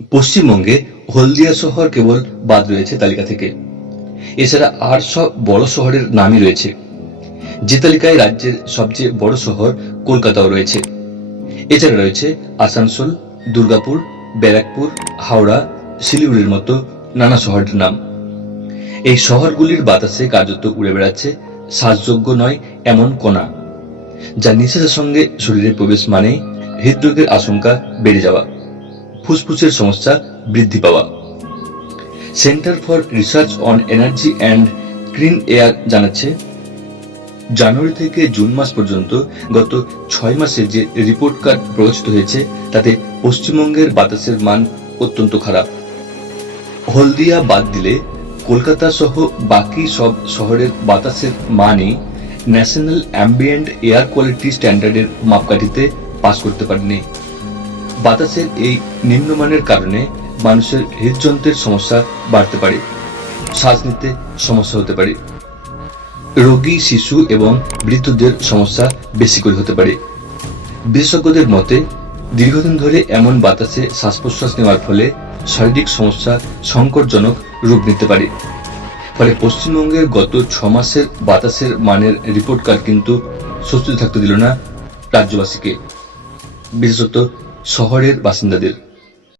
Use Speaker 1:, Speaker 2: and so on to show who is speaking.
Speaker 1: পশ্চিমবঙ্গে হলদিয়া শহর কেবল বাদ রয়েছে তালিকা থেকে। এছাড়া আর সব বড় শহরের নামই রয়েছে। যে তালিকায় রাজ্যের সবচেয়ে বড় শহর কলকাতাও রয়েছে। এছাড়া রয়েছে আসানসোল, দুর্গাপুর, ব্যারাকপুর, হাওড়া, শিলিগুড়ির মতো নানা শহরের নাম। এই শহরগুলির বাতাসে কার্যত উড়ে বেড়াচ্ছে শ্বাসযোগ্য নয় এমন কণা, যা নিঃশ্বাসের সঙ্গে শরীরে প্রবেশ মানেই হৃদরোগের আশঙ্কা বেড়ে যাওয়া। ফুসফুসের সমস্যা বৃদ্ধি পাওয়া। Centre for Research on Energy and Clean Air জানাচ্ছে, জানুয়ারি থেকে জুন মাস পর্যন্ত গত ছয় মাসে যে রিপোর্ট কার্ড প্রকাশিত হয়েছে, তাতে পশ্চিমবঙ্গের বাতাসের মান অত্যন্ত খারাপ। হলদিয়া বাদ দিলে কলকাতা সহ বাকি সব শহরের বাতাসের মানই ন্যাশনাল অ্যাম্বিয়েন্ট এয়ার কোয়ালিটি স্ট্যান্ডার্ডের মাপকাঠিতে পাস করতে পারেনি। বাতাসের এই নিম্নমানের কারণে মানুষের হৃদযন্ত্রের সমস্যা বাড়তে পারে শ্বাস নিতে সমস্যা হতে পারে, রোগী, শিশু এবং বৃদ্ধদের সমস্যা বেশি করে হতে পারে। বিশেষজ্ঞদের মতে, দীর্ঘদিন ধরে এমন বাতাসে শ্বাস প্রশ্বাস নেওয়ার ফলে শারীরিক সমস্যা সংকটজনক রূপ নিতে পারে। ফলে পশ্চিমবঙ্গের গত ছ মাসের বাতাসের মানের রিপোর্ট কার্ড কিন্তু স্বস্তি থাকতে দিল না রাজ্যবাসীকে। বিশেষত শহরের বাসিন্দাদের।